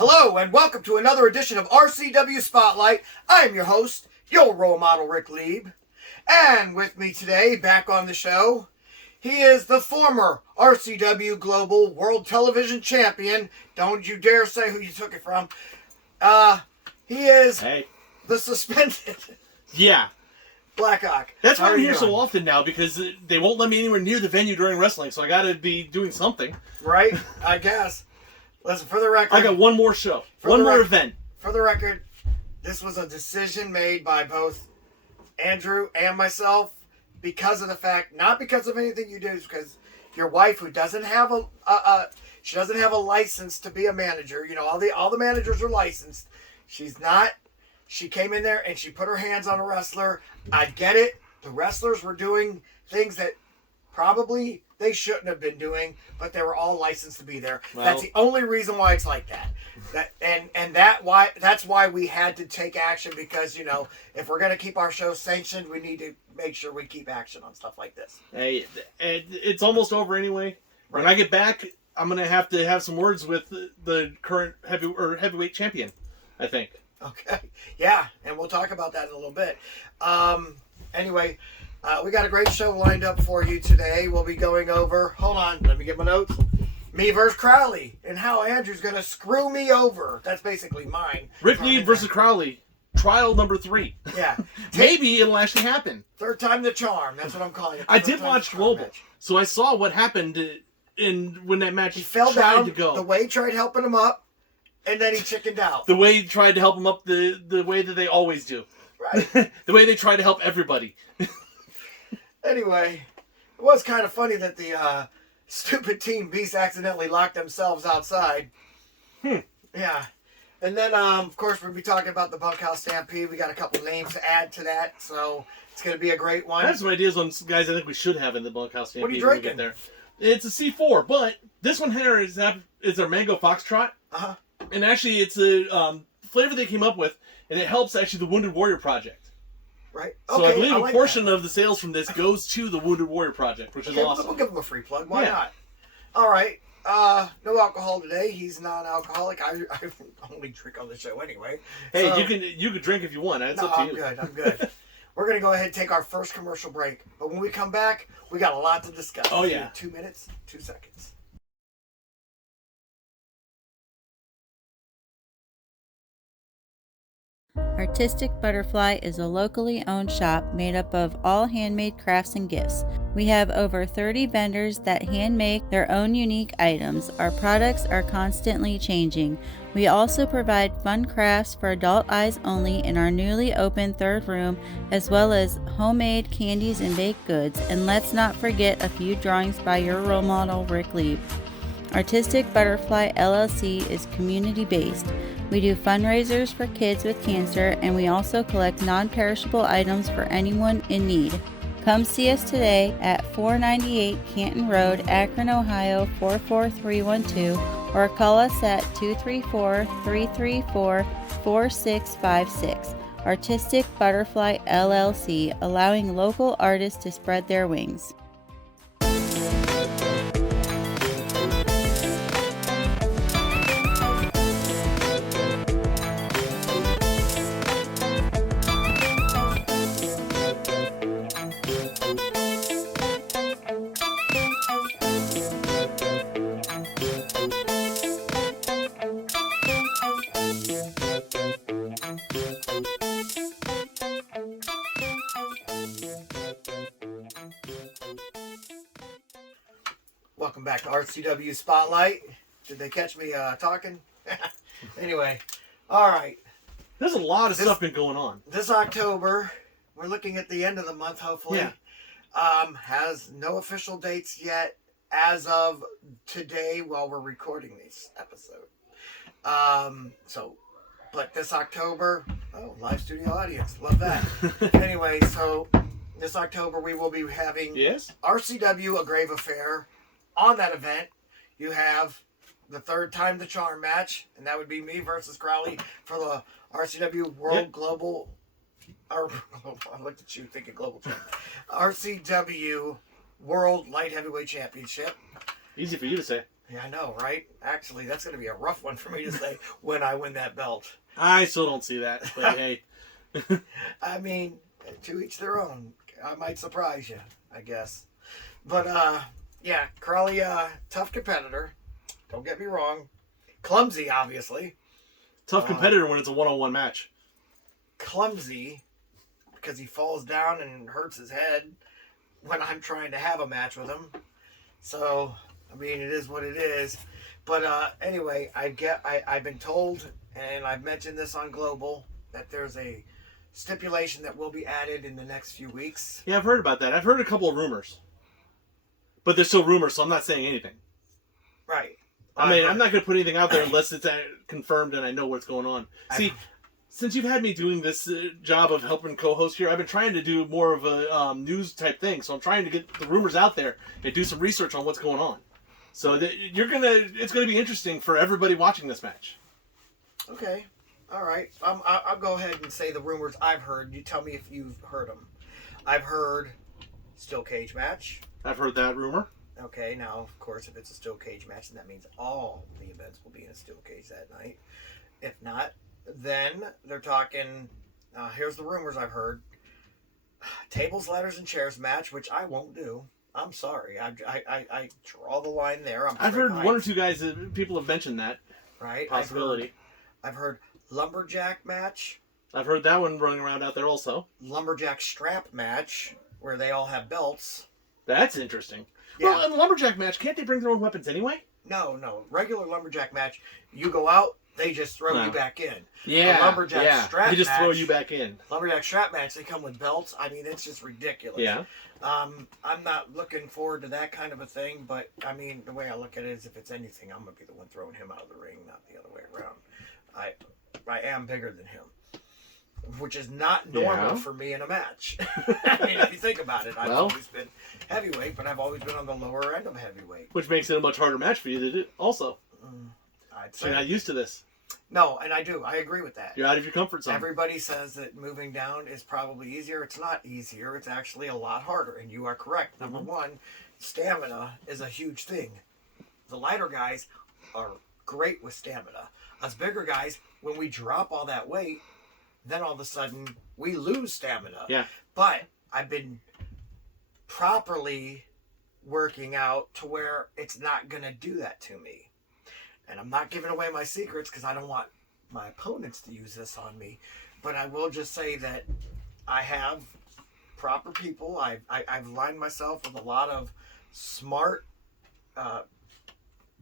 Hello and welcome to another edition of RCW Spotlight. I am your host, your role model, Rick Lieb. And with me today, back on the show, he is the former RCW Global World Television Champion. Don't you dare say who you took it from. He is the suspended Blackhawk. That's why I'm here so often now, because they won't let me anywhere near the venue during wrestling, so I gotta be doing something. Right, I guess. Listen, for the record... I got one more show. One more event. For the record, this was a decision made by both Andrew and myself because of the fact, not because of anything you do, it's because your wife, who doesn't have she doesn't have a license to be a manager. You know, all the managers are licensed. She's not. She came in there and she put her hands on a wrestler. I get it. The wrestlers were doing things that probably they shouldn't have been doing, but they were all licensed to be there. Well, that's the only reason why it's like that. That's why we had to take action, because, you know, if we're going to keep our show sanctioned, we need to make sure we keep action on stuff like this. Hey, it's almost over anyway. When I get back, I'm going to have some words with the current heavyweight champion, I think. Okay. Yeah, and we'll talk about that in a little bit. Anyway, we got a great show lined up for you today. We'll be going over, hold on, let me get my notes. Me versus Crowley, and how Andrew's going to screw me over. That's basically mine. Rick Lee versus Crowley, trial number 3. Yeah. Maybe it'll actually happen. Third time the charm. That's what I'm calling it. I did watch Global, so I saw what happened when that match he fell tried down, to go. The way he tried helping him up, and then he chickened out. The way he tried to help him up the way that they always do. Right. The way they try to help everybody. Anyway, it was kind of funny that the stupid Team Beast accidentally locked themselves outside. Yeah. And then, of course, we'll be talking about the Bunkhouse Stampede. We got a couple names to add to that, so it's going to be a great one. I have some ideas on guys I think we should have in the Bunkhouse Stampede. What are you drinking? When we get there. It's a C4, but this one here is a Mango Foxtrot. Uh-huh. And actually, it's a flavor they came up with, and it helps actually the Wounded Warrior Project. Right. So okay, I believe like a portion that. of the sales from this goes to the Wounded Warrior Project, which is awesome. We'll give him a free plug. Why not? All right. No alcohol today. He's non-alcoholic. I only drink on the show anyway. Hey, so, you can drink if you want. It's up to you. I'm good. We're going to go ahead and take our first commercial break. But when we come back, we got a lot to discuss. Oh, yeah. 2 minutes, 2 seconds. Artistic Butterfly is a locally owned shop made up of all handmade crafts and gifts. We have over 30 vendors that hand make their own unique items. Our products are constantly changing. We also provide fun crafts for adult eyes only in our newly opened third room, as well as homemade candies and baked goods. And let's not forget a few drawings by your role model, Rick Lieb. Artistic Butterfly LLC is community-based. We do fundraisers for kids with cancer, and we also collect non-perishable items for anyone in need. Come see us today at 498 Canton Road, Akron, Ohio 44312, or call us at 234-334-4656. Artistic Butterfly LLC, allowing local artists to spread their wings. Welcome back to RCW Spotlight. Did they catch me talking? Anyway, all right. There's a lot of stuff been going on. This October, we're looking at the end of the month, hopefully. Yeah. Has no official dates yet as of today while we're recording this episode. But this October, live studio audience. Love that. Anyway, so this October we will be having RCW A Grave Affair. On that event, you have the third time the charm match, and that would be me versus Crowley for the RCW World Global. I looked at you thinking global champ. RCW World Light Heavyweight Championship. Easy for you to say. Yeah, I know, right? Actually, that's going to be a rough one for me to say when I win that belt. I still don't see that, but hey. I mean, to each their own. I might surprise you, I guess. But, yeah, Crowley, tough competitor. Don't get me wrong. Clumsy, obviously. Tough competitor when it's a one-on-one match. Clumsy because he falls down and hurts his head when I'm trying to have a match with him. So, I mean, it is what it is. But anyway, I've been told, and I've mentioned this on Global, that there's a stipulation that will be added in the next few weeks. Yeah, I've heard about that. I've heard a couple of rumors. But they're still rumors, so I'm not saying anything. Right. I mean, I'm not going to put anything out there unless it's confirmed and I know what's going on. See, since you've had me doing this job of helping co-host here, I've been trying to do more of a news type thing. So I'm trying to get the rumors out there and do some research on what's going on. So it's going to be interesting for everybody watching this match. Okay. All right. I'll go ahead and say the rumors I've heard. You tell me if you've heard them. I've heard steel cage match. I've heard that rumor. Okay, now, of course, if it's a steel cage match, then that means all the events will be in a steel cage that night. If not, then they're talking, here's the rumors I've heard. Tables, ladders, and chairs match, which I won't do. I'm sorry. I draw the line there. I've heard one or two guys, people have mentioned that. Right. Possibility. I've heard lumberjack match. I've heard that one running around out there also. Lumberjack strap match, where they all have belts. That's interesting. Yeah. Well, in the lumberjack match, can't they bring their own weapons anyway? No. Regular lumberjack match, you go out, they just throw you back in. Yeah. A lumberjack strap they just match, throw you back in. Lumberjack strap match, they come with belts. I mean, it's just ridiculous. Yeah. I'm not looking forward to that kind of a thing, but I mean, the way I look at it is, if it's anything, I'm gonna be the one throwing him out of the ring, not the other way around. I am bigger than him, which is not normal for me in a match. I mean, if you think about it, I've always been heavyweight, but I've always been on the lower end of heavyweight. Which makes it a much harder match for you to do also. I'd say. So you're not used to this. No, and I do. I agree with that. You're out of your comfort zone. Everybody says that moving down is probably easier. It's not easier. It's actually a lot harder, and you are correct. Number one, stamina is a huge thing. The lighter guys are great with stamina. Us bigger guys, when we drop all that weight, then all of a sudden we lose stamina. Yeah. But I've been properly working out to where it's not going to do that to me. And I'm not giving away my secrets because I don't want my opponents to use this on me. But I will just say that I have proper people. I've lined myself with a lot of smart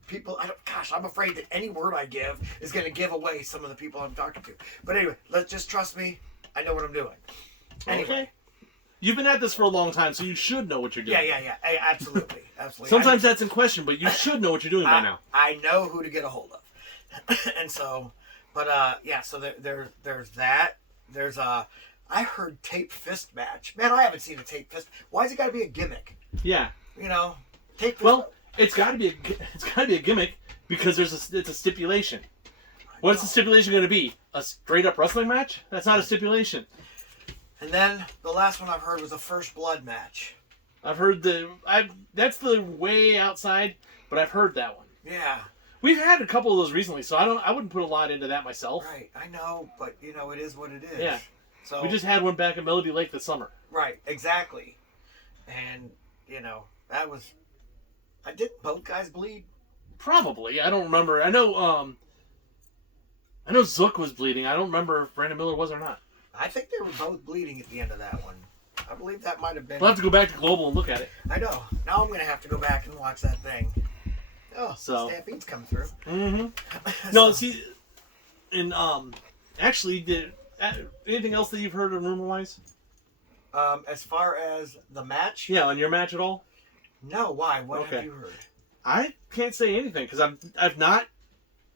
people. I'm afraid that any word I give is going to give away some of the people I'm talking to. But anyway, let's just trust me. I know what I'm doing. Anyway. Okay. You've been at this for a long time, so you should know what you're doing. Yeah. Absolutely. Sometimes that's in question, but you should know what you're doing by now. I know who to get a hold of. And so, but so there's that. There's I heard tape fist match. Man, I haven't seen a tape fist. Why's it got to be a gimmick? Yeah. You know, tape fist. Well, it's got to be a gimmick because it's a stipulation. What's the stipulation going to be? A straight up wrestling match? That's not a stipulation. And then the last one I've heard was a first blood match. I've heard that's the way outside, but I've heard that one. Yeah. We've had a couple of those recently, so I wouldn't put a lot into that myself. Right, I know, but it is what it is. Yeah. So we just had one back at Melody Lake this summer. Right, exactly. And that was. Did both guys bleed? Probably. I don't remember. I know Zook was bleeding. I don't remember if Brandon Miller was or not. I think they were both bleeding at the end of that one. I believe that might have been. We'll have to go back to Global and look at it. I know. Now I'm going to have to go back and watch that thing. Oh, Stampede's come through. Mm-hmm. No, see, in Actually, anything else that you've heard of rumor-wise? As far as the match, Yeah, on your match at all? no. Why? What Okay. have you heard? I can't say anything because I've not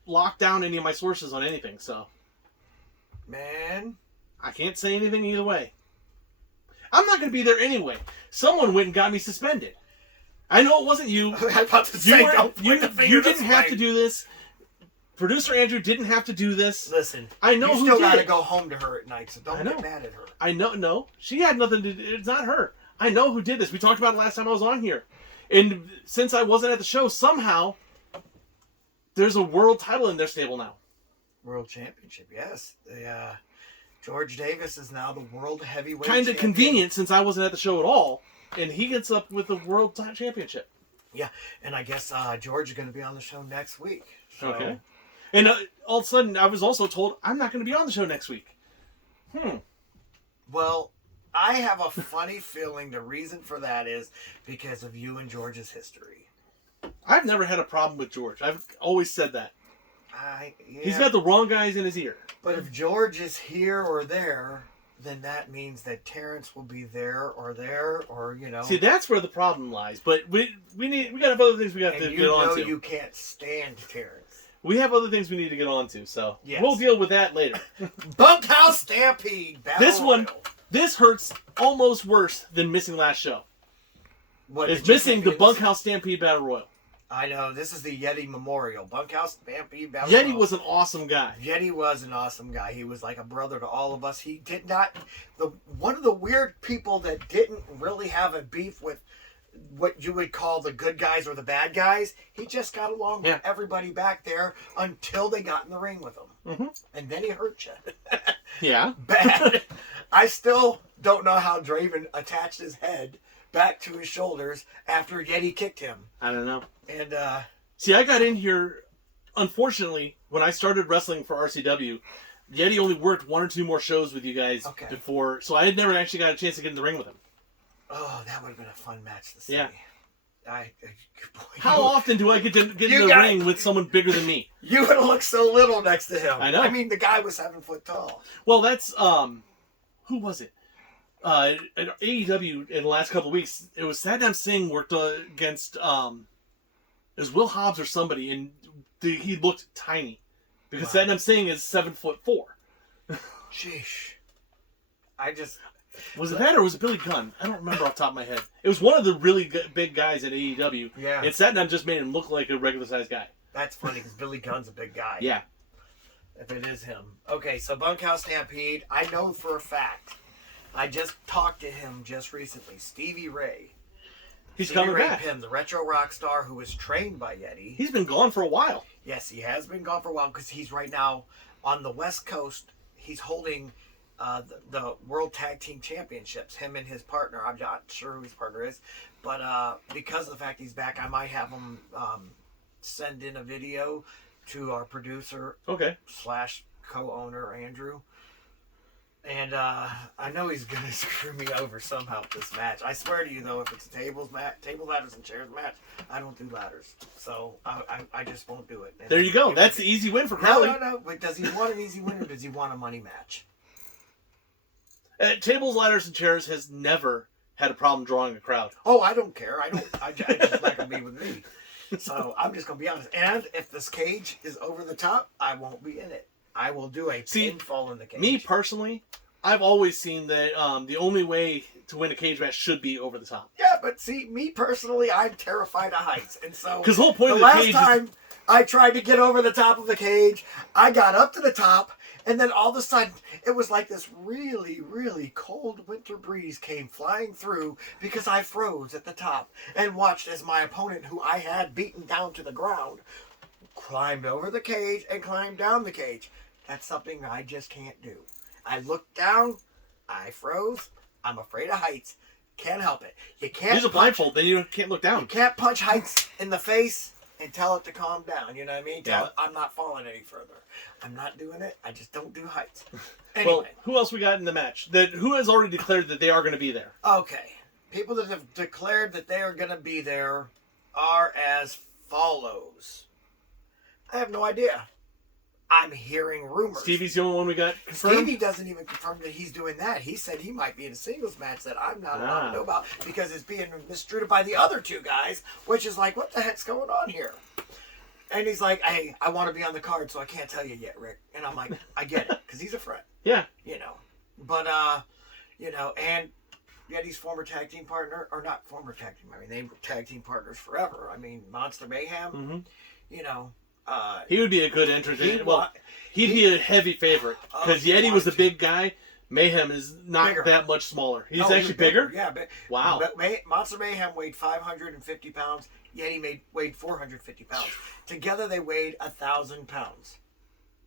locked down any of my sources on anything, so Man, I can't say anything either way. I'm not going to be there anyway. Someone went and got me suspended. I know it wasn't you. I was about to say, don't point the finger You this didn't have way. to do this. Producer Andrew didn't have to do this. Listen, I know you who still did gotta it. go home to her at night, so I don't know. get mad at her. I know, no. She had nothing to do. It's not her. I know who did this. We talked about it last time I was on here. And since I wasn't at the show, somehow there's a world title in their stable now. World Championship, yes. George Davis is now the World Heavyweight Kind of Champion. convenient since I wasn't at the show at all. And he gets up with the World Championship. Yeah, and I guess George is going to be on the show next week. So. Okay. And all of a sudden, I was also told I'm not going to be on the show next week. Well, I have a funny feeling the reason for that is because of you and George's history. I've never had a problem with George. I've always said that. Yeah, He's got the wrong guys in his ear. but if George is here or there, then that means that Terrence will be there, or you know. See, that's where the problem lies. But we got to have other things we got and to you get on know to. you can't stand Terrence. We have other things we need to get on to, so Yes. we'll deal with that later. Bunkhouse Stampede. Battle This one, Royal. this hurts almost worse than missing last show. What, It's did you missing the think it was- Bunkhouse Stampede Battle Royal. I know, this is the Yeti Memorial. Bunkhouse Stampede Battle Yeti Royal. was an awesome guy. Yeti was an awesome guy. He was like a brother to all of us. He did not... One of the weird people that didn't really have a beef with what you would call the good guys or the bad guys. He just got along with everybody back there until they got in the ring with him. Mm-hmm. And then he hurt you. Yeah. Bad. I still don't know how Draven attached his head back to his shoulders after Yeti kicked him. I don't know. And See, I got in here, unfortunately, when I started wrestling for RCW, Yeti only worked 1 or 2 more shows with you guys before, so I had never actually got a chance to get in the ring with him. oh, that would have been a fun match to see. Yeah. Boy, How often do I get in the ring with someone bigger than me? You would have looked so little next to him. I know. I mean, the guy was 7 foot tall. Well, that's who was it? At AEW in the last couple of weeks, it was Saddam Singh worked against it was Will Hobbs or somebody, and he looked tiny because Saddam Singh is 7'4". Sheesh. Was it that or was it Billy Gunn? I don't remember off the top of my head. It was one of the really big guys at AEW. Yeah. And Saddam just made him look like a regular sized guy. That's funny because Billy Gunn's a big guy. Yeah. If it is him. Okay, so Bunkhouse Stampede, I know for a fact. I just talked to him just recently. Stevie Ray. He's Stevie coming Ray back. Pym, the retro rock star who was trained by Yeti. He's been gone for a while. Yes, he has been gone for a while because he's right now on the West Coast. He's holding the World Tag Team Championships. Him and his partner. I'm not sure who his partner is. But because of the fact he's back, I might have him send in a video to our producer / co-owner, Andrew. And I know he's going to screw me over somehow with this match. I swear to you, though, if it's a table, ladders, and chairs match, I don't do ladders. So I just won't do it. And There you go. That's the easy win for Crowley. No. But does he want an easy win or does he want a money match? Tables, ladders, and chairs has never had a problem drawing a crowd. Oh, I don't care. I just like him be with me. So I'm just going to be honest. And if this cage is over the top, I won't be in it. I will do a pinfall in the cage. Me personally, I've always seen that the only way to win a cage match should be over the top. Yeah, but see, me personally, I'm terrified of heights. And so because the whole point the of the last cage time I tried to get over the top of the cage, I got up to the top, and then all of a sudden, it was like this really, really cold winter breeze came flying through because I froze at the top and watched as my opponent, who I had beaten down to the ground, climbed over the cage and climbed down the cage. That's something I just can't do. I looked down, I froze, I'm afraid of heights. Can't help it. You can't. Use a blindfold, then you can't look down. You can't punch heights in the face and tell it to calm down. You know what I mean? Tell Yeah. it I'm not falling any further. I'm not doing it. I just don't do heights. Anyway. Well, who else we got in the match? Who has already declared that they are going to be there? Okay. People that have declared that they are going to be there are as follows. I have no idea. I'm hearing rumors. Stevie's the only one we got confirmed? Stevie doesn't even confirm that he's doing that. He said he might be in a singles match that I'm not allowed to know about because it's being mistreated by the other two guys, which is like, what the heck's going on here? And he's like, hey, I want to be on the card, so I can't tell you yet, Rick. And I'm like, I get it, because he's a friend. Yeah. You know. But, you know, and Yeti's former tag team partner, or not former tag team, I mean, they were tag team partners forever. I mean, Monster Mayhem, you know. He would be a good entrant. He'd be a heavy favorite, because Yeti was the big guy. Mayhem is not bigger. That much smaller. He's actually bigger? Yeah. Wow. Monster Mayhem weighed 550 pounds. Yeti weighed 450 pounds. Together they weighed 1,000 pounds.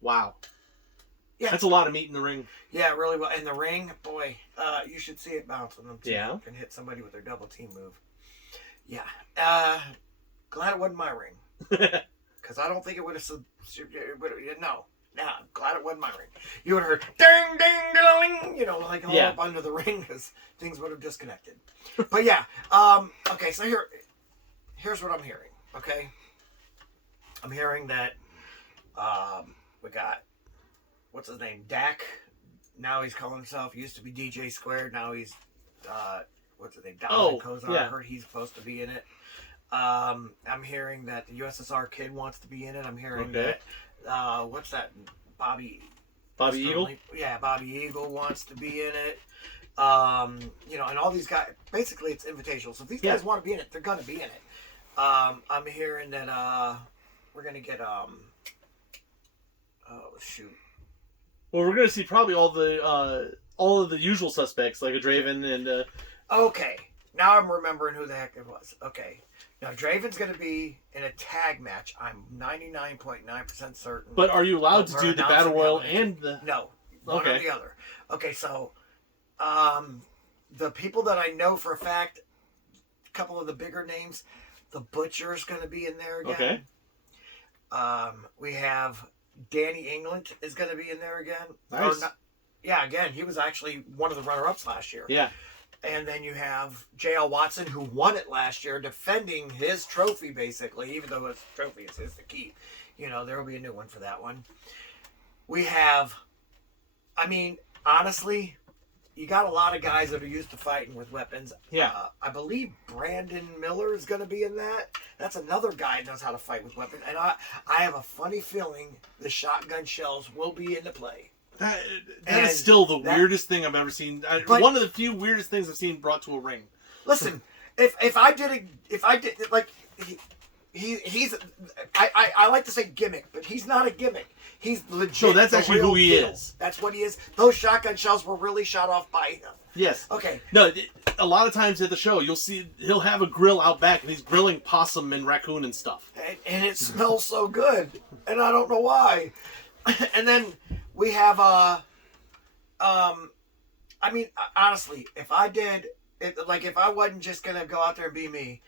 Wow. Yeah. That's a lot of meat in the ring. Yeah, really well. In the ring, boy, you should see it bounce when them two can hit somebody with their double team move. Yeah. Glad it wasn't my ring. Because I don't think it would have... No. Nah, I'm glad it wasn't my ring. You would have heard ding, ding, ding, you know, like all up under the ring because things would have disconnected. But yeah, okay, so here's what I'm hearing, okay? I'm hearing that we got, what's his name, Dak. Now he's calling himself, he used to be DJ Squared, now he's, what's his name, Donovan Kozar. I heard he's supposed to be in it. I'm hearing that the USSR Kid wants to be in it. I'm hearing that what's that? Bobby Eagle? Yeah, Bobby Eagle wants to be in it. You know, and all these guys, basically it's invitational. So if these guys want to be in it, they're going to be in it. I'm hearing that we're going to get, oh, shoot. Well, we're going to see probably all of the usual suspects, like a Draven and... Okay, now I'm remembering who the heck it was. Okay. Now, Draven's going to be in a tag match. I'm 99.9% certain. But are you allowed to do the Battle Royal and the... No. One or the other. Okay, so the people that I know for a fact, a couple of the bigger names, the Butcher's going to be in there again. Okay. We have Danny England is going to be in there again. Nice. Again, he was actually one of the runner-ups last year. Yeah. And then you have J.L. Watson, who won it last year, defending his trophy, basically, even though his trophy is his to keep. You know, there will be a new one for that one. We have, I mean, honestly, you got a lot of guys that are used to fighting with weapons. Yeah. I believe Brandon Miller is going to be in that. That's another guy that knows how to fight with weapons. And I have a funny feeling the shotgun shells will be into play. That is still the weirdest thing I've ever seen. One of the few weirdest things I've seen brought to a ring. Listen, if I did like he's I like to say gimmick, but he's not a gimmick. He's legit. So that's actually who he is. That's what he is. Those shotgun shells were really shot off by him. Yes. Okay. No, a lot of times at the show, you'll see he'll have a grill out back, and he's grilling possum and raccoon and stuff. And it smells so good, and I don't know why. And then we have I mean, honestly, if I wasn't just gonna go out there and be me,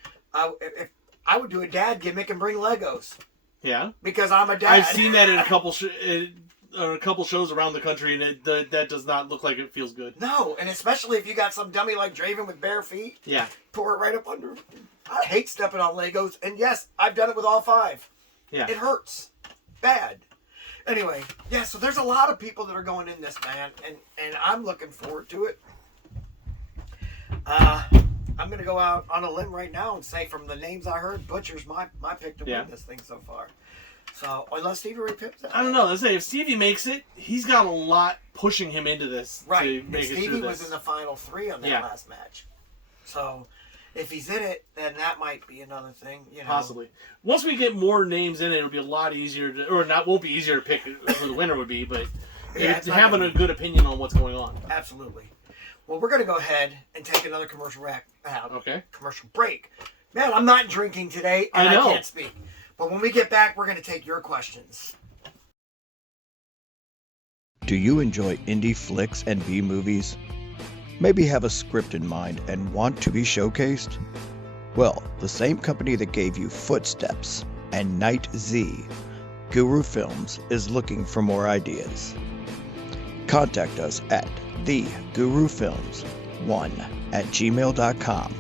if I would do a dad gimmick and bring Legos. Yeah. Because I'm a dad. I've seen that in a couple shows around the country, and that does not look like it feels good. No, and especially if you got some dummy like Draven with bare feet. Yeah. Pour it right up under. I hate stepping on Legos, and yes, I've done it with all 5. Yeah. It hurts. Bad. Anyway, yeah, so there's a lot of people that are going in this, man, and I'm looking forward to it. I'm going to go out on a limb right now and say from the names I heard, Butcher's my pick to win this thing so far. So, unless Stevie already picked it. I don't know. Let's say if Stevie makes it, he's got a lot pushing him into this. Right. To make it Stevie through this. was in the final 3 on that last match. So, if he's in it, then that might be another thing, you know. Possibly. Once we get more names in it, it'll be a lot easier to, or not, won't be easier to pick who the winner would be, but having a good opinion on what's going on. Absolutely. Well, we're going to go ahead and take another commercial break. Man, I'm not drinking today, and I can't speak. But when we get back, we're going to take your questions. Do you enjoy indie flicks and B-movies? Maybe have a script in mind and want to be showcased? Well, the same company that gave you Footsteps and Night Z, Guru Films, is looking for more ideas. Contact us at thegurufilms1@gmail.com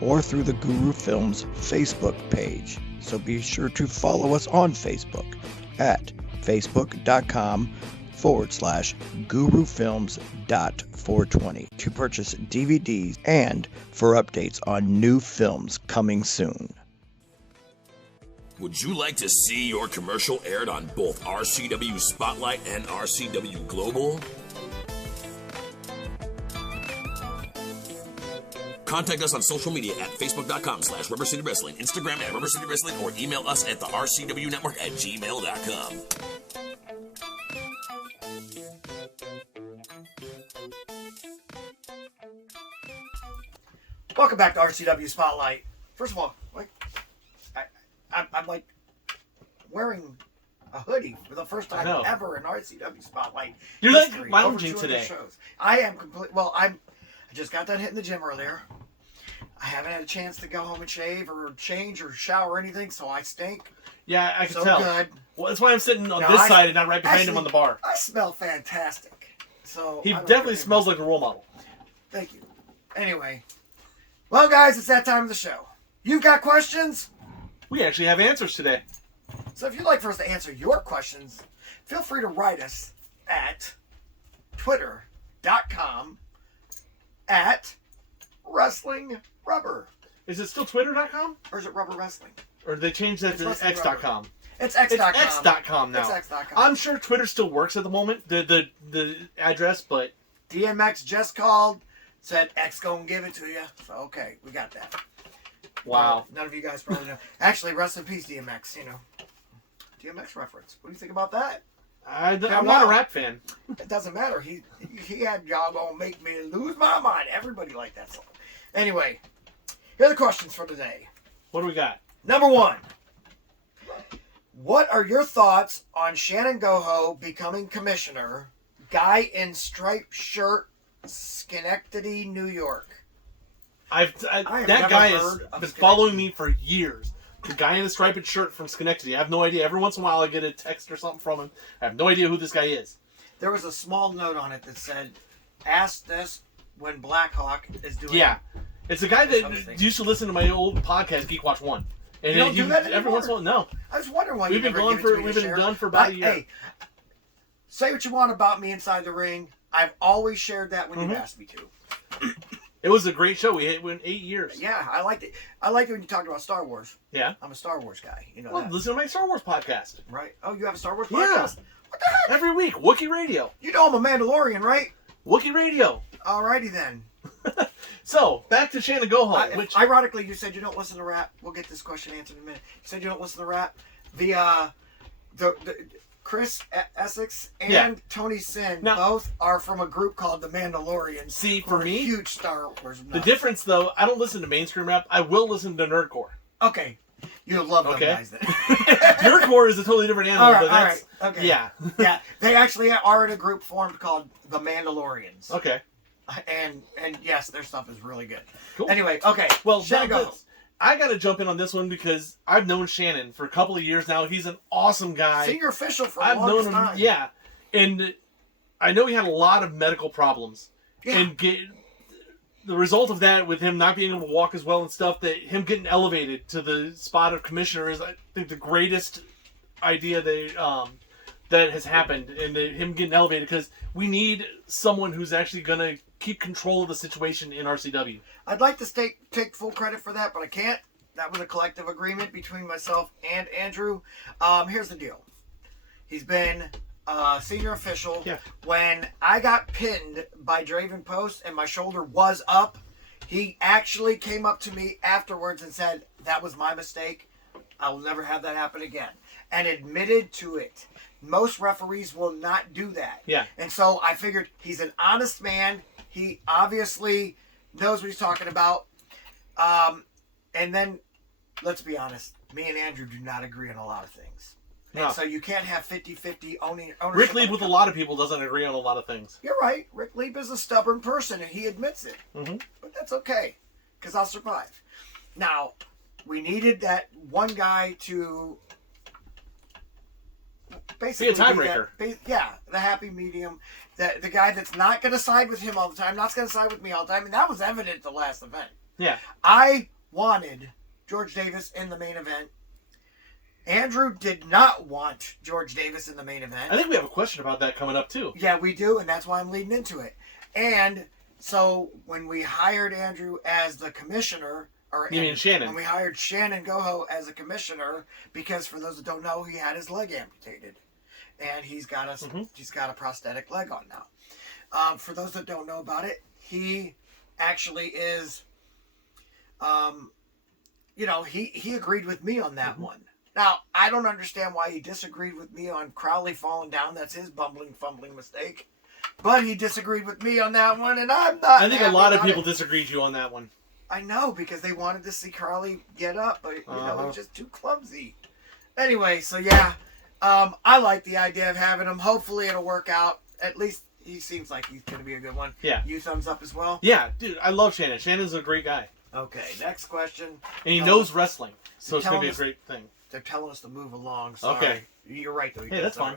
or through the Guru Films Facebook page. So be sure to follow us on Facebook at facebook.com/gurufilms.420 to purchase DVDs and for updates on new films coming soon. Would you like to see your commercial aired on both RCW Spotlight and RCW Global? Contact us on social media at facebook.com/Rubber City Wrestling, Instagram at Rubber City Wrestling, or email us at the RCW Network at gmail.com. Welcome back to RCW Spotlight. First of all, I'm like wearing a hoodie for the first time ever in RCW Spotlight. You're history. like lounging Over 200 today. Shows. I am complete. Well, I just got done hitting the gym earlier. I haven't had a chance to go home and shave or change or shower or anything, so I stink. Yeah, I can so tell. Good. Well, that's why I'm sitting on this side and not right behind him on the bar. I smell fantastic. So He definitely smells like a role model. Thank you. Anyway, well, guys, it's that time of the show. You've got questions? We actually have answers today. So if you'd like for us to answer your questions, feel free to write us at twitter.com/wrestlingrubber. Is it still twitter.com? Or is it rubber wrestling? Or did they change that to x.com? It's x.com. It's x.com now. It's x.com. I'm sure Twitter still works at the moment, the address, but... DMX just called, said X gonna give it to you. So, okay, we got that. Wow. None of you guys probably know. Actually, rest in peace, DMX, you know. DMX reference. What do you think about that? I'm not a rap fan. It doesn't matter. He had y'all gonna make me lose my mind. Everybody liked that song. Anyway, here are the questions for today. What do we got? Number 1. What are your thoughts on Shannon Goho becoming commissioner? Guy in striped shirt, Schenectady, New York. That guy has been following me for years. The guy in the striped shirt from Schenectady. I have no idea. Every once in a while I get a text or something from him. I have no idea who this guy is. There was a small note on it that said, ask this when Blackhawk is doing Yeah. It's a guy that used to listen to my old podcast, Geek Watch 1. And you don't do that every once in a while, no. I was wondering why we've been done for about a year. Hey, say what you want about me inside the ring. I've always shared that when you've asked me to. It was a great show. We went 8 years. Yeah, I liked it. I liked it when you talked about Star Wars. Yeah. I'm a Star Wars guy. You know well, that. listen to my Star Wars podcast. Right. Oh, you have a Star Wars Yeah. podcast? What the heck? Every week. Wookiee Radio. You know I'm a Mandalorian, right? Wookiee Radio. Alrighty then. So, back to Shannon Goho. Ironically, you said you don't listen to rap. We'll get this question answered in a minute. You said you don't listen to rap. The Chris Essex and Tony Sin both are from a group called the Mandalorians. See, for me, huge Star Wars nuts. The difference, though, I don't listen to mainstream rap. I will listen to nerdcore. Okay. You'll love them guys then. Nerdcore is a totally different animal. All right. Okay. Yeah. Yeah. They actually are in a group formed called the Mandalorians. Okay. And yes, their stuff is really good. Cool. Anyway, okay. Well, Shannon, I got to jump in on this one because I've known Shannon for a couple of years now. He's an awesome guy. Senior official for I've a long known him, time. yeah. And I know he had a lot of medical problems. Yeah. And the result of that, with him not being able to walk as well and stuff, that him getting elevated to the spot of commissioner is, I think, the greatest idea that has happened. And him getting elevated, because we need someone who's actually going to keep control of the situation in RCW. I'd like to take full credit for that, but I can't. That was a collective agreement between myself and Andrew. Here's the deal. He's been a senior official. Yeah. When I got pinned by Draven Post and my shoulder was up, he actually came up to me afterwards and said, that was my mistake. I will never have that happen again. And admitted to it. Most referees will not do that. Yeah. And so I figured he's an honest man. He obviously knows what he's talking about. And then, let's be honest, me and Andrew do not agree on a lot of things. No. And so you can't have 50-50 ownership. Rick Lieb, with a lot of people, doesn't agree on a lot of things. You're right. Rick Lieb is a stubborn person, and he admits it. Mm-hmm. But that's okay, because I'll survive. Now, we needed that one guy to basically be a tiebreaker. The happy medium. The guy that's not going to side with him all the time, not going to side with me all the time, and that was evident at the last event. Yeah. I wanted George Davis in the main event. Andrew did not want George Davis in the main event. I think we have a question about that coming up too. Yeah, we do, and that's why I'm leading into it. And so when we hired Andrew as the commissioner, You mean Shannon? When we hired Shannon Goho as a commissioner, because for those that don't know, he had his leg amputated, and he's got a prosthetic leg on now. For those that don't know about it, he actually is, he agreed with me on that one. Now, I don't understand why he disagreed with me on Crowley falling down. That's his fumbling mistake. But he disagreed with me on that one, and I'm not. I think a lot of people disagreed you on that one. I know, because they wanted to see Crowley get up, but he was just too clumsy. Anyway, so yeah, I like the idea of having him. Hopefully it'll work out. At least he seems like he's going to be a good one. Yeah. You thumbs up as well? Yeah, dude, I love Shannon. Shannon's a great guy. Okay, next question. And he knows wrestling, so it's going to be a us- great thing. They're telling us to move along. Sorry. Okay. You're right, though. Hey, that's fine.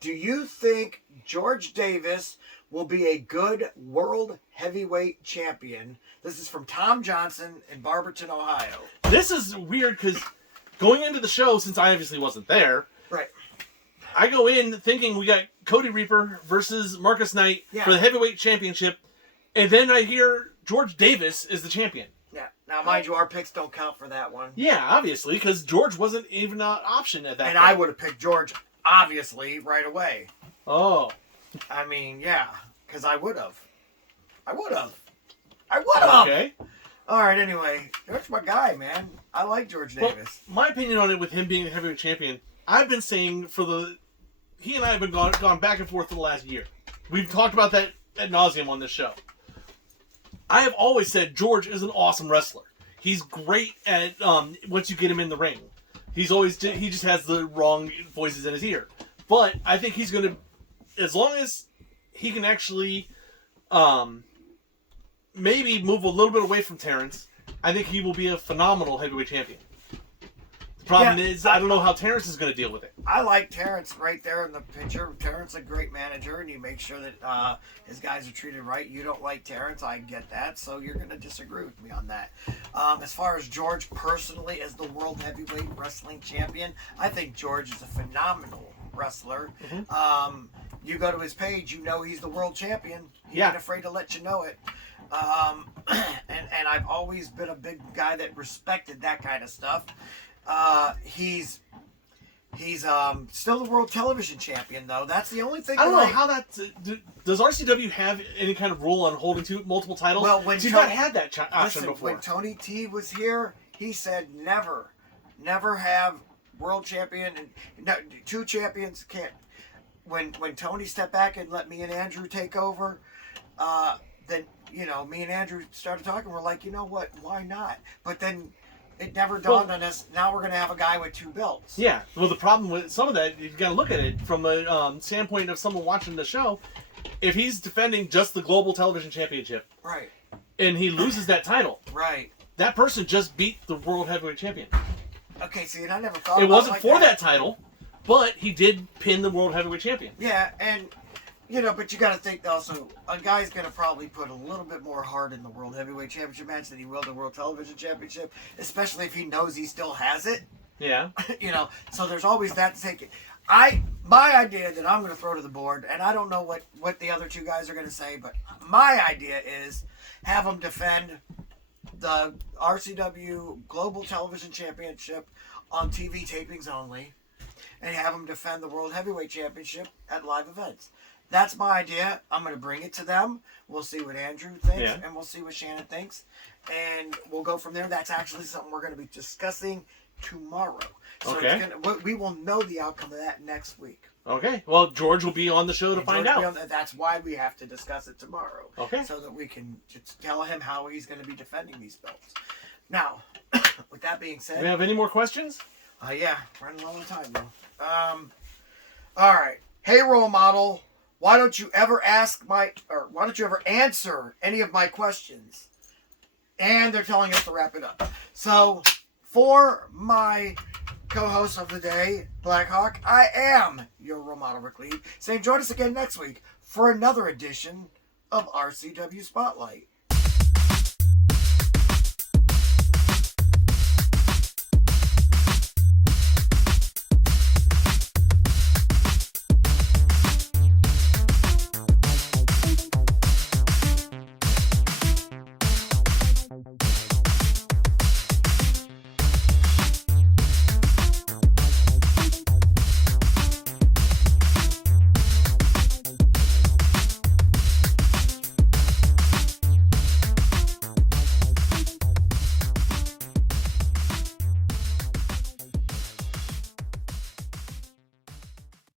Do you think George Davis will be a good world heavyweight champion? This is from Tom Johnson in Barberton, Ohio. This is weird because going into the show, since I obviously wasn't there, Right. I go in thinking we got Cody Reaper versus Marcus Knight for the heavyweight championship, and then I hear George Davis is the champion. Yeah. Now, mind you, our picks don't count for that one. Yeah, obviously, because George wasn't even an option at that And point. I would have picked George, obviously, right away. Oh. I mean, yeah, because I would have. I would have. Okay. All right, anyway, George my guy, man. I like George Davis. My opinion on it with him being the heavyweight champion, I've been saying he and I have been gone back and forth for the last year. We've talked about that ad nauseum on this show. I have always said George is an awesome wrestler. He's great at once you get him in the ring. He just has the wrong voices in his ear. But I think he's going to, as long as he can actually maybe move a little bit away from Terrence, I think he will be a phenomenal heavyweight champion. The problem is, I don't know how Terrence is going to deal with it. I like Terrence right there in the picture. Terrence a great manager, and he makes sure that his guys are treated right. You don't like Terrence, I get that, so you're going to disagree with me on that. As far as George personally as the World Heavyweight Wrestling Champion, I think George is a phenomenal wrestler. You go to his page, you know he's the world champion. He ain't afraid to let you know it. And I've always been a big guy that respected that kind of stuff. He's still the world television champion, though. That's the only thing. I don't know how that does RCW have any kind of rule on holding multiple titles? Well, when you've not had that option before. When Tony T was here, he said never have world champion and no, two champions can't. When Tony stepped back and let me and Andrew take over, then me and Andrew started talking. We're like, you know what? Why not? But then it never dawned on us. Now we're going to have a guy with two belts. Yeah. Well, the problem with some of that, you've got to look at it from the standpoint of someone watching the show. If he's defending just the Global Television Championship, right, and he loses that title, right, that person just beat the World Heavyweight Champion. Okay, see, and I never thought it about wasn't like for that title, but he did pin the World Heavyweight Champion. Yeah, and but you got to think also, a guy's going to probably put a little bit more heart in the World Heavyweight Championship match than he will the World Television Championship, especially if he knows he still has it. Yeah. So there's always that to take it. My idea that I'm going to throw to the board, and I don't know what the other two guys are going to say, but my idea is have them defend the RCW Global Television Championship on TV tapings only, and have them defend the World Heavyweight Championship at live events. That's my idea. I'm going to bring it to them. We'll see what Andrew thinks, and we'll see what Shannon thinks, and we'll go from there. That's actually something we're going to be discussing tomorrow. So we will know the outcome of that next week. Okay. Well, George will be on the show to find out. That's why we have to discuss it tomorrow. Okay. So that we can just tell him how he's going to be defending these belts. Now, with that being said... Do we have any more questions? Yeah. Running low on time, though. All right. Hey, role model. Why don't you ever answer any of my questions? And they're telling us to wrap it up. So, for my co-host of the day, Blackhawk, I am your role model, Rick Lee. Saying join us again next week for another edition of RCW Spotlight.